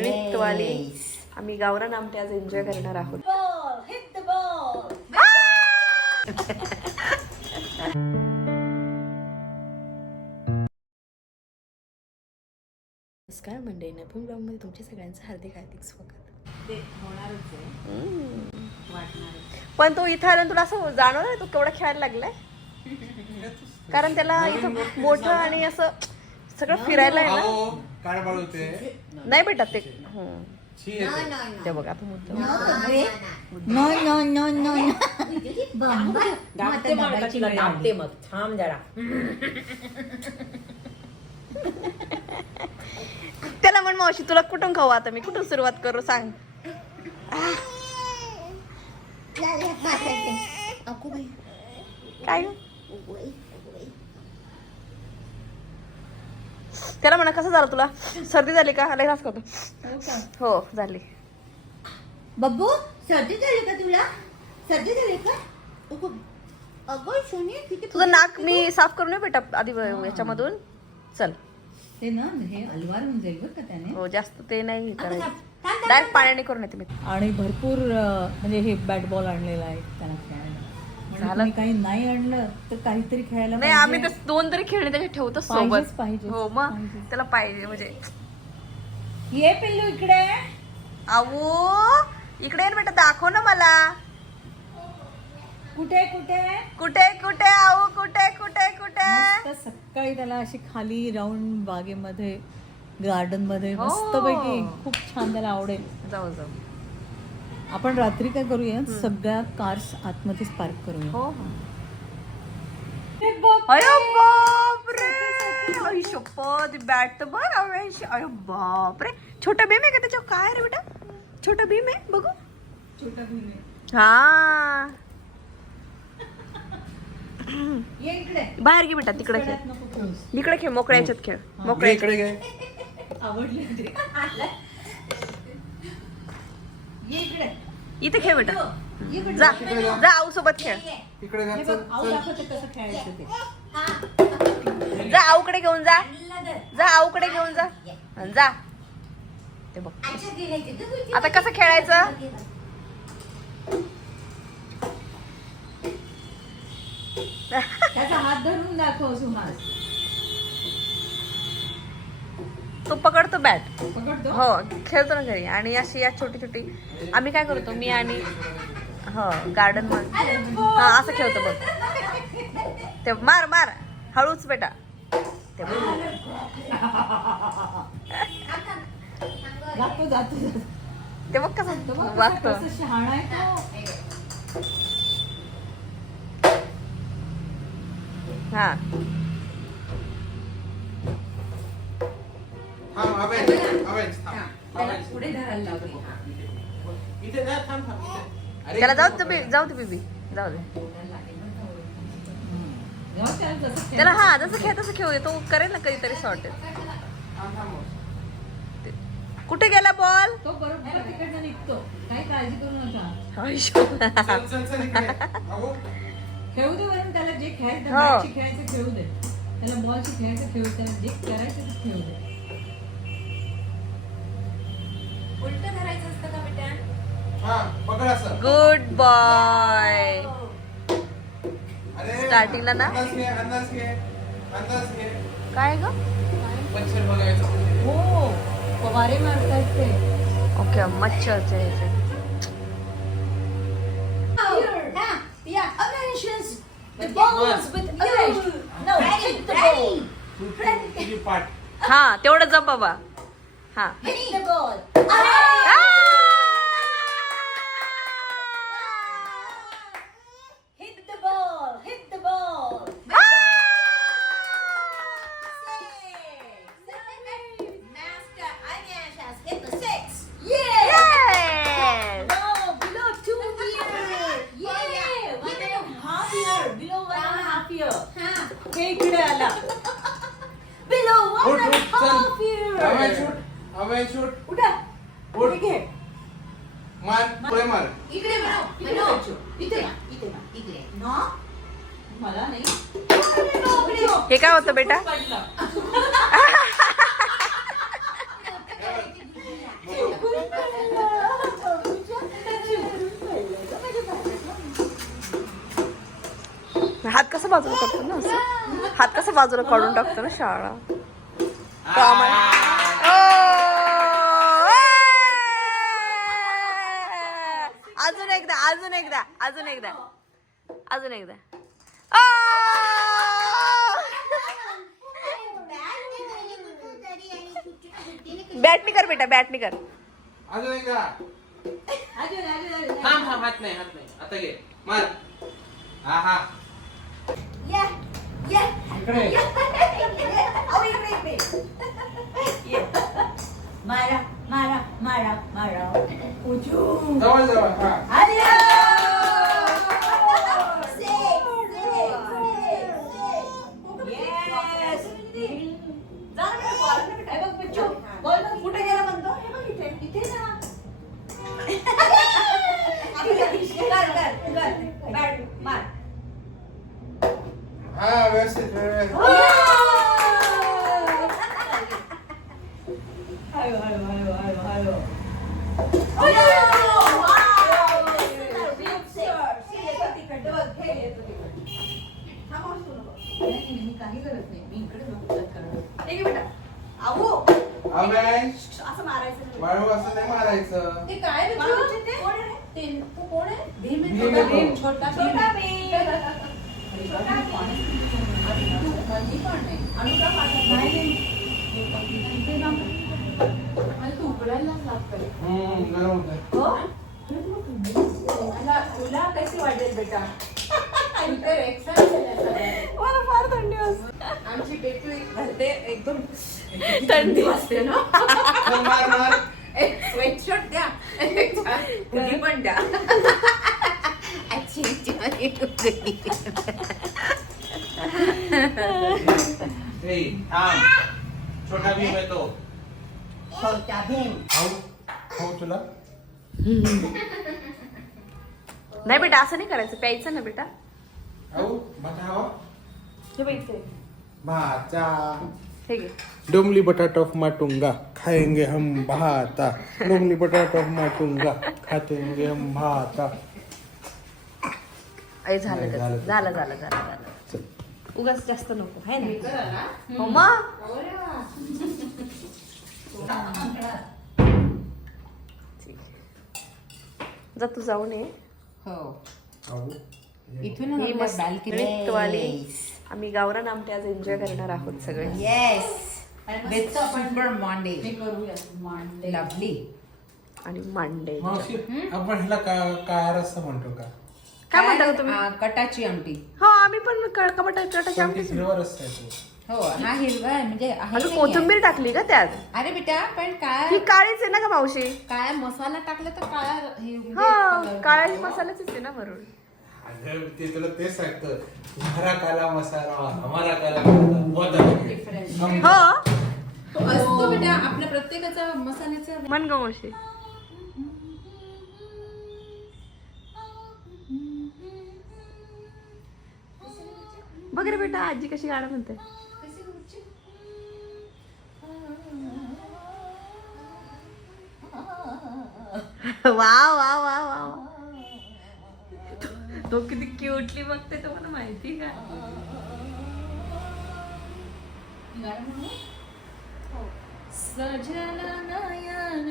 नृत्यवाली आम्ही गावरान आमटे आज एन्जॉय करणार आहोत. नमस्कार मंडळी. नवीन ब्लॉगमध्ये तुमच्या सगळ्यांचं हार्दिक हार्दिक स्वागत. पण तो इथं आला तुला असं जाणवलं तू केवढा खेळायला लागलाय? कारण त्याला इथं मोठं आणि असं सगळं फिरायला आहे ना होते? नाही बेटा ते हं. येते. ते बघा मुद्दा दाबते मग आता तिला दाबते मग. थांब जरा. त्याला म्हण मावशी तुला कुठून खाऊ आता मी? कुठून सुरुवात करू? सांग. काय? ग? त्याला म्हणा कसं झालं तुला? सर्दी झाली का? लय घास करतो. हो झाली. बब्बू सर्दी झाली का तुला? सर्दी झाली का? अगं सोनी तुझं नाक मी साफ करू नये बेटा आधी याच्यामधून. चल. ते ना हे अलवार होऊन जाईल बरं का त्याने. हो जास्त ते नाही हे करायचं. डायरेक्ट पाण्याने करून येते मी. आणि भरपूर म्हणजे हे बॅट बॉल आणलेला आहे त्याला खेळायला. झालं? तुम्ही काही नाही आणलं तर काहीतरी खेळायला नाही पाहिजे. आम्ही तस- दोन तरी खेळणे त्याच्यात ठेवतो पाहिजेच, सोबत. पाहिजेच, हो मग पाहिजेच. त्याला पाहिजे म्हणजे. ये पिल्लू इकडे. आवो इकडे ये ना बेटा दाखव ना मला. कुठे कुठे कुठे कुठे आऊ कुठे कुठे कुठे मस्त सकाळी त्याला अशी खाली राऊंड बागेमध्ये गार्डनमध्ये हो. मस्तपैकी खूप छान त्याला आवडेल. जाऊ जाऊ. आपण रात्री काय करूया? सगळ्या कार्स आतमध्येच पार्क करूया. हो बापरे! आई शपथ बॅट. अयो बापरे! छोटा भीम आहे का त्याच्यावर? काय रे बेटा? छोटा भीम आहे? बघू. हा. ये इकडे. बाहेर घे बेटा तिकडे खेळ. इकडे खेळ मोकळ्या याच्यात खेळ. मोकळ्या इकडे आवडली इथे खेळ बेटा. जा. जा आऊ सोबत खेळ इकडे जा चल चल. दाखवते कसं खेळायचं ते. जा. आऊकडे घेऊन जा. जा आऊकडे घेऊन जा. आणि जा. ते बघ. आता कसं खेळायचं? त्याचा हात धरून दाखव सुहास तो पकडतो बॅट हो खेळतो ना घरी. आणि अशी या छोटी छोटी आम्ही काय करतो मी आणि हो गार्डनमध्ये. हा असं खेळतो बघ. ते मार मार. हळूच बेटा. ते. ते बघ कसं वागतो. हा. पुढे धरायला लावते. इथे जा थांब थांब इथे. अरे त्याला जाऊ दे बी- जाऊ दे बेबी जाऊ दे. त्याला हा जसं खेळ तसं खेळू दे. तो करेल ना कधीतरी थांब कुठे गेला बॉल तो बरोबर तिकडनं निघतो. काही काळजी करू नका. चल चल चल इकडे. अहो. खेळू दे वरून त्याला जे खेळायचं हो. खेळायचं खेळू दे. त्याला बॉलची खेळायचं खेळू दे. त्याला जे करायचं ते खेळू दे. उलट धरायचं असतं का बेटा? हा पकड असं. गुड बॉय Starting ला ना? अंदाज घे अंदाज घे अंदाज घे. काय ग? मच्छर बघायचं. हो. फवारे मारतायत ते. ओके तुझी पाठ हा तेवढं जप बाबा. हा Vegetable. Ah! Hit the ball. Hit the ball. Six. Master Anyash has hit the six. Yeah. Yes! Below two year. Yeah. One and a half year. Below one and a half year. Hey, Kirala. Below one and half year. Shoot. उठा. उठ. मार पुढे मार. इकडे बनव, इकडे बनव. इथे इथे इकडे. ना? हे काय होतं बेटा? हात कसं बाजूला करतो ना असं? हात कसं बाजूला काढून टाकतो ना शाळा? अजून एकदा. अजून एकदा. अजून एकदा! बॅटनी कर बेटा बॅटनी कर. अजून एक का अजून अजून अजून. थांब थांब हात नाही हात नाही. आता घे. मार. हा हा. या या. इकडे. अहो, इकडे, इकडे. ये. मारा मारा मारा मारा. उजू जवळ जवळ हा. हा व्यवस्थित व्यवस्थित. काही करत नाही मी इकडे अमेश असं मारायचं वाळू असं नाही मारायचं ते आहे तू कोण छोटा तुला कशी वाटेल बेटा मला फार थंडी वाजते आमची बेटू एक घालते एकदम थंडी असते ना? मार मार. एक स्वेटशर्ट द्या. पण द्या. नाही बेटा असं नाही करायचं. प्यायचं ना बेटा. डोंगली बटाट ऑफ माटुंगा. खायंगे हम भाता. डोंगली बटाट ऑफ माटुंगा. खातेंगे हम भाता. आई झालं नाही, त्याचं. झालं. झालं झालं झालं. उगाच जास्त नको आहे ना? हो मग ठीक. आहे. जा तू जाऊन ये. हो. खाऊ इथून ही मस्त नृत्यवाली. आम्ही गावरान आमटे आज एन्जॉय करणार आहोत सगळे. Yes. With super Mande lovely आणि मांडे मावशी आपण ह्याला का काय रस्ता म्हणतो का? काय म्हणता तुम्ही? कटाची आमटी. हो आम्ही पण क- कटाची आमटी कोणतीच हिरवा रस्ता आहे तो. हो हा हिरवा आहे म्हणजे आहे अजून नाहीये. कोथिंबीर टाकली का त्यात? अरे बेटा पण काय ही काळीच आहे ना का मावशी? काय मसाला टाकला तर काळा हे म्हणजे हा काळ्या. मसाल्याच आहे ना म्हणून अगं ते तुला तेच सांगतं तुम्हारा काला मसाला हमारा काला मसाला बहुत अलग है. हो असतो बेटा आपल्या प्रत्येकाचा मसाल्याचा मन ग मावशी. बघ रे बेटा आजी कशी गाणं म्हणते? वा वा वा वा वा. तो किती क्यूटली बघते तुम्हाला माहिती का? हो. सजल नयन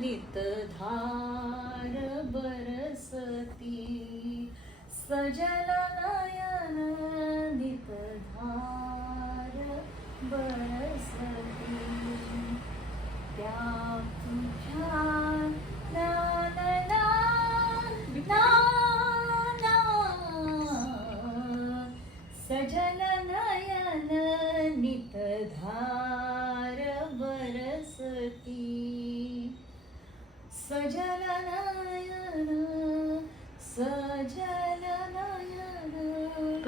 नित धार बरसती. सजल नयन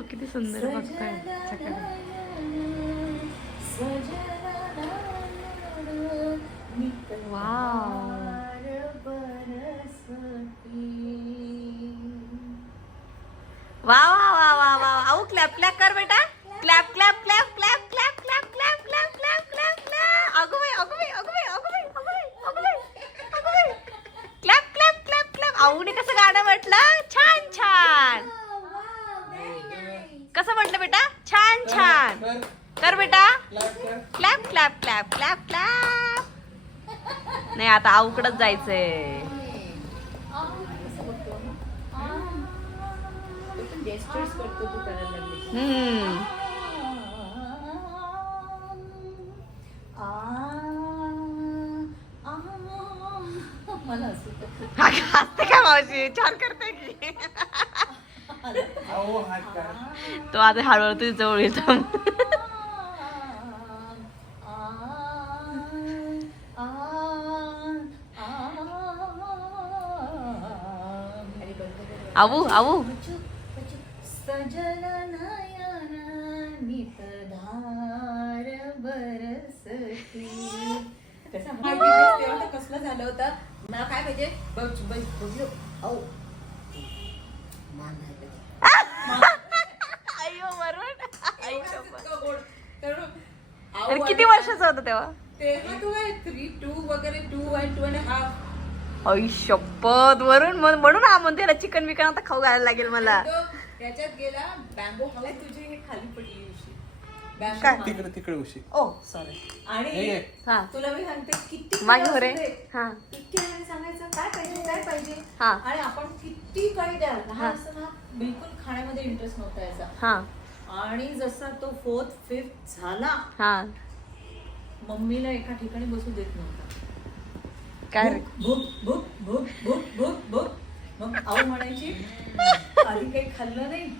तो किती सुंदर बघतोय वा वा वा वा वा आऊ क्लॅप क्लॅप कर बेटा. Clap clap clap clap clap clap clap clap clap अगो बाई अगो बाई अगो बाई अगो बाई अगो बाई अगो बाई अगो बाई क्लॅप क्लॅप क्लॅप क्लॅप आऊने कसं गाणं म्हटलं छान छान कसं म्हटलं बेटा छान छान कर कर बेटा लाईक कर क्लॅप क्लॅप क्लॅप क्लॅप नाही आता आऊकडच जायचंय. हम्म. हसते का मावशी? छान करते की. तो आता हळूहळू तुझ्या जवळ येतो. आऊ आऊ सजल नयन बरसती कसलं झालं होतं मला काय पाहिजे बघ बघ बघलो औ मान नाही पाहिजे. किती वर्षाचं होतं तेव्हा तेव्हा तू काय थ्री टू वगैरे two and two and half आई शपथ वरून म्हण- म्हणून हा म्हणते ना चिकन बिकन आता खाऊ घालायला लागेल मला. त्याच्यात गेला बँबो हाऊस तुझी हे खाली पडली उशी. काय? तिकडे तिकडे उशी. ओ सॉरी हे आणि. हा. तुला मी सांगते किती मागे काही हो रे. हा. इतके वेळा सांगायचं काय पाहिजे काय पाहिजे? हा. आणि आपण किती काही द्या हा. लहान असताना बिलकुल खाण्यामध्ये इंटरेस्ट नव्हता याचा. हा. आणि जसा तो फोर्थ फिफ्थ झाला हा. मम्मीला एका ठिकाणी बसू देत नव्हता. काय रे भूक भूक भूक भूक भूक भूक. मग आऊ म्हणायची आधी काही खाल्लं नाही.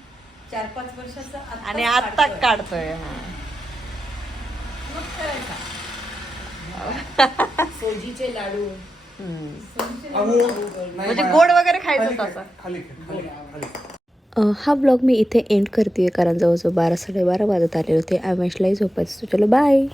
चार पाच वर्षाचा आणि आता काढतोय. मग करायचा. सोजीचे लाडू. म्हणजे. गोड वगैरे खायचं असं खाली हा ब्लॉग मी इथे एंड करते कारण जवळजवळ बारा साडेबारा वाजत आले होते. आमेशलाही झोपायचं. चलो बाय